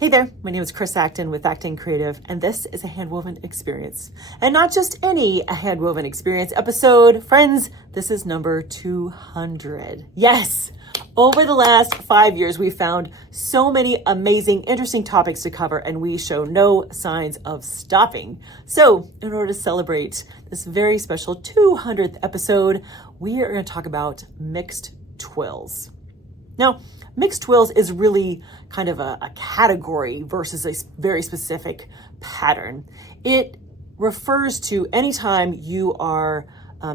Hey there, my name is Chris Acton with Acton Creative, and this is a handwoven experience. And not just any handwoven experience episode, friends, this is number 200. Yes! Over the last 5 years, we've found so many amazing, interesting topics to cover, and we show no signs of stopping. So, in order to celebrate this very special 200th episode, we are going to talk about mixed twills. Now, mixed twills is really kind of a category versus a very specific pattern. It refers to anytime you are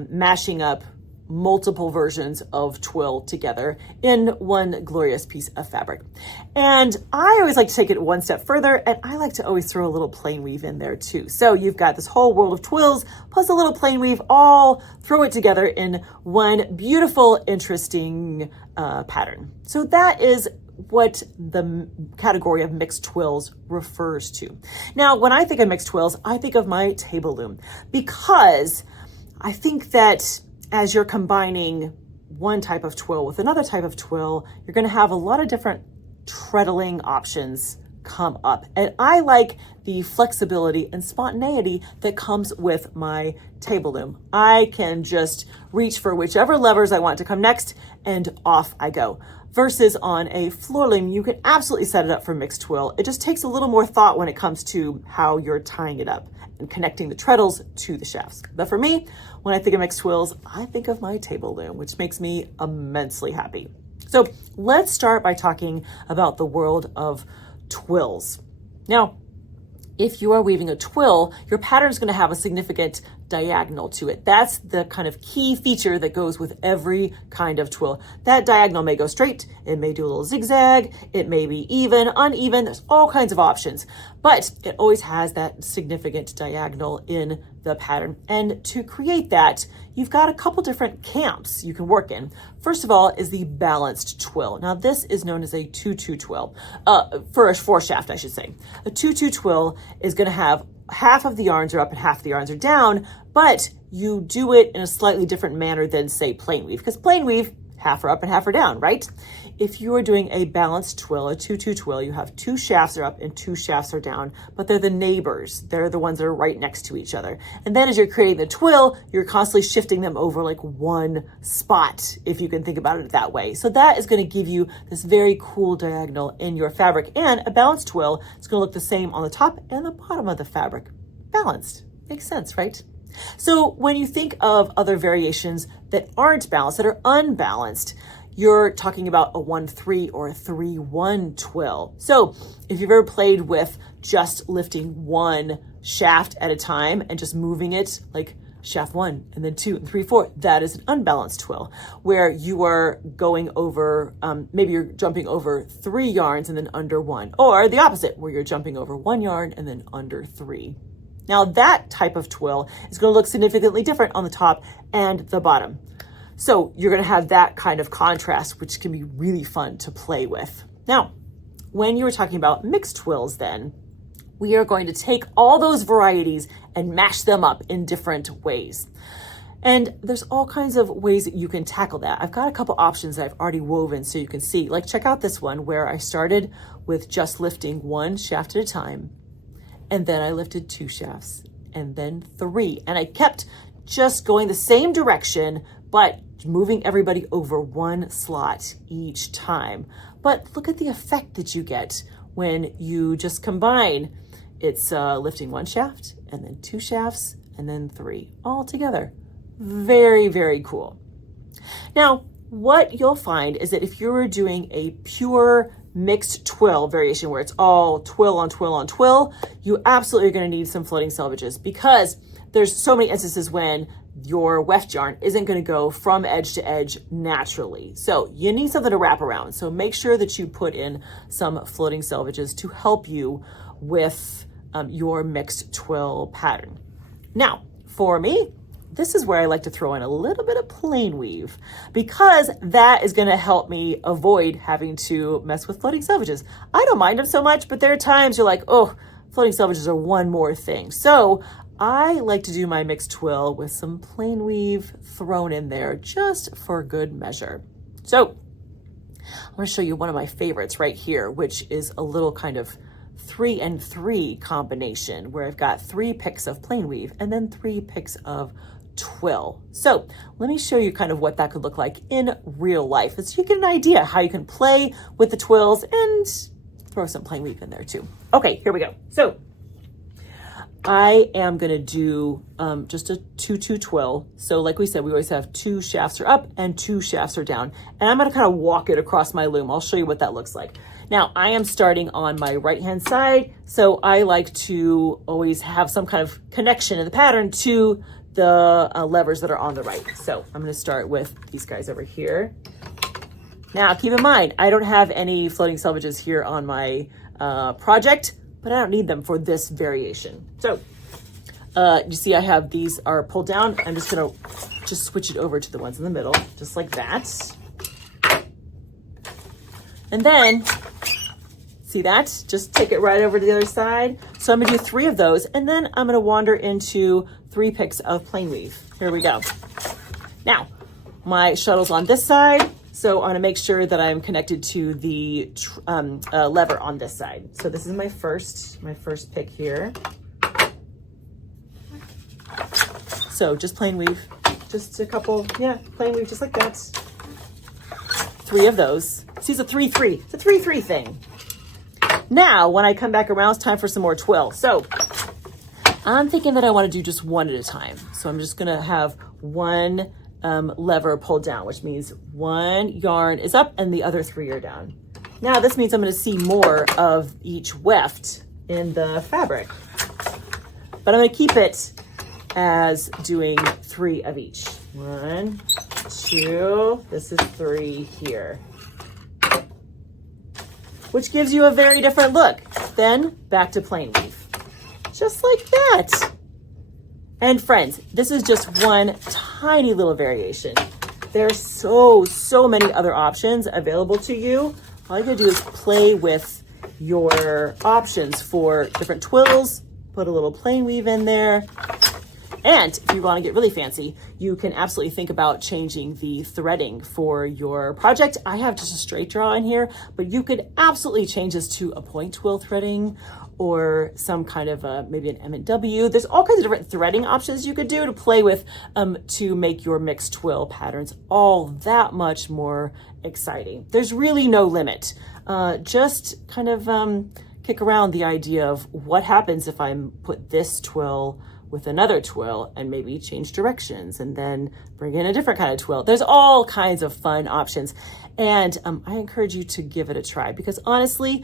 mashing up multiple versions of twill together in one glorious piece of fabric. And I always like to take it one step further, and I like to always throw a little plain weave in there too. So you've got this whole world of twills plus a little plain weave, all throw it together in one beautiful, interesting pattern. So that is what the category of mixed twills refers to. Now, when I think of mixed twills, I think of my table loom, because I think that as you're combining one type of twill with another type of twill, you're going to have a lot of different treadling options come up. And I like the flexibility and spontaneity that comes with my table loom. I can just reach for whichever levers I want to come next and off I go. Versus on a floor loom, you can absolutely set it up for mixed twill. It just takes a little more thought when it comes to how you're tying it up and connecting the treadles to the shafts. But for me, when I think of mixed twills, I think of my table loom, which makes me immensely happy. So let's start by talking about the world of twills. Now, if you are weaving a twill, your pattern is going to have a significant diagonal to it. That's the kind of key feature that goes with every kind of twill. That diagonal may go straight, it may do a little zigzag, it may be even, uneven, there's all kinds of options, but it always has that significant diagonal in the pattern. And to create that, you've got a couple different camps you can work in. First of all is the balanced twill. Now this is known as a 2-2 twill, for a 4-shaft, I should say. A 2-2 twill is going to have half of the yarns are up and half the yarns are down, but you do it in a slightly different manner than, say, plain weave, because plain weave, half are up and half are down, right? If you are doing a balanced twill, a 2-2 twill, you have 2 shafts are up and 2 shafts are down, but they're the neighbors. They're the ones that are right next to each other. And then as you're creating the twill, you're constantly shifting them over like one spot, if you can think about it that way. So that is going to give you this very cool diagonal in your fabric. And a balanced twill is going to look the same on the top and the bottom of the fabric. Balanced. Makes sense, right? So when you think of other variations that aren't balanced, that are unbalanced, you're talking about a 1-3 or a 3-1 twill. So if you've ever played with just lifting one shaft at a time and just moving it like shaft 1 and then 2 and 3, 4, that is an unbalanced twill, where you are going over, maybe you're jumping over 3 yarns and then under 1, or the opposite, where you're jumping over 1 yarn and then under 3. Now that type of twill is going to look significantly different on the top and the bottom. So you're going to have that kind of contrast, which can be really fun to play with. Now, when you were talking about mixed twills, then we are going to take all those varieties and mash them up in different ways. And there's all kinds of ways that you can tackle that. I've got a couple options that I've already woven so you can see. Like, check out this one where I started with just lifting 1 shaft at a time, and then I lifted 2 shafts, and then 3. And I kept just going the same direction, but moving everybody over 1 slot each time. But look at the effect that you get when you just combine. It's lifting 1 shaft, and then 2 shafts, and then 3 all together. Very, very cool. Now, what you'll find is that if you're doing a pure mixed twill variation where it's all twill on twill on twill, you absolutely are going to need some floating salvages, because there's so many instances when your weft yarn isn't going to go from edge to edge naturally. So you need something to wrap around. So make sure that you put in some floating salvages to help you with your mixed twill pattern. Now, for me, this is where I like to throw in a little bit of plain weave, because that is going to help me avoid having to mess with floating salvages. I don't mind them so much, but there are times you're like, oh, floating salvages are one more thing. So I like to do my mixed twill with some plain weave thrown in there just for good measure. So I'm going to show you one of my favorites right here, which is a little kind of 3 and 3 combination where I've got 3 picks of plain weave and then 3 picks of twill. So let me show you kind of what that could look like in real life, so you get an idea how you can play with the twills and throw some plain weave in there too. Okay, here we go. So I am gonna do just a 2-2 twill. So like we said, we always have 2 shafts are up and 2 shafts are down. And I'm gonna kind of walk it across my loom. I'll show you what that looks like. Now I am starting on my right-hand side. So I like to always have some kind of connection in the pattern to the levers that are on the right. So I'm gonna start with these guys over here. Now keep in mind, I don't have any floating salvages here on my project, but I don't need them for this variation. So you see I have these are pulled down. I'm just gonna switch it over to the ones in the middle, just like that. And then, see that? Just take it right over to the other side. So I'm gonna do 3 of those, and then I'm gonna wander into 3 picks of plain weave. Here we go. Now, my shuttle's on this side, so I'm gonna make sure that I'm connected to the lever on this side. So this is my first pick here. So just plain weave, just a couple, yeah, plain weave, just like that. 3 of those. See, it's a 3-3. It's a 3-3 thing. Now, when I come back around, it's time for some more twill. So I'm thinking that I want to do just 1 at a time. So I'm just gonna have 1 lever pulled down, which means 1 yarn is up and the other 3 are down. Now this means I'm gonna see more of each weft in the fabric, but I'm gonna keep it as doing 3 of each. 1, 2, this is 3 here, which gives you a very different look. Then back to plain weave, just like that. And friends, this is just one tiny little variation. There's so many other options available to you. All you gotta do is play with your options for different twills, put a little plain weave in there. And if you want to get really fancy, you can absolutely think about changing the threading for your project. I have just a straight draw in here, but you could absolutely change this to a point twill threading or some kind of maybe an M&W. There's all kinds of different threading options you could do to play with to make your mixed twill patterns all that much more exciting. There's really no limit. Just kind of kick around the idea of what happens if I put this twill with another twill and maybe change directions and then bring in a different kind of twill. There's all kinds of fun options. And I encourage you to give it a try because honestly,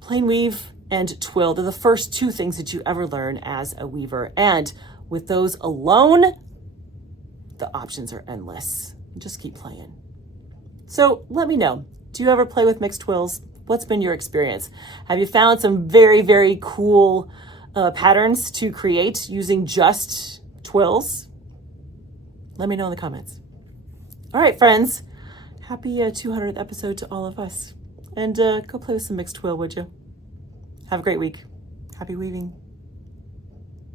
plain weave and twill, they're the first 2 things that you ever learn as a weaver. And with those alone, the options are endless. Just keep playing. So let me know, do you ever play with mixed twills? What's been your experience? Have you found some very, very cool patterns to create using just twills? Let me know in the comments. All right, friends, happy 200th episode to all of us. And go play with some mixed twill, would you? Have a great week. Happy weaving.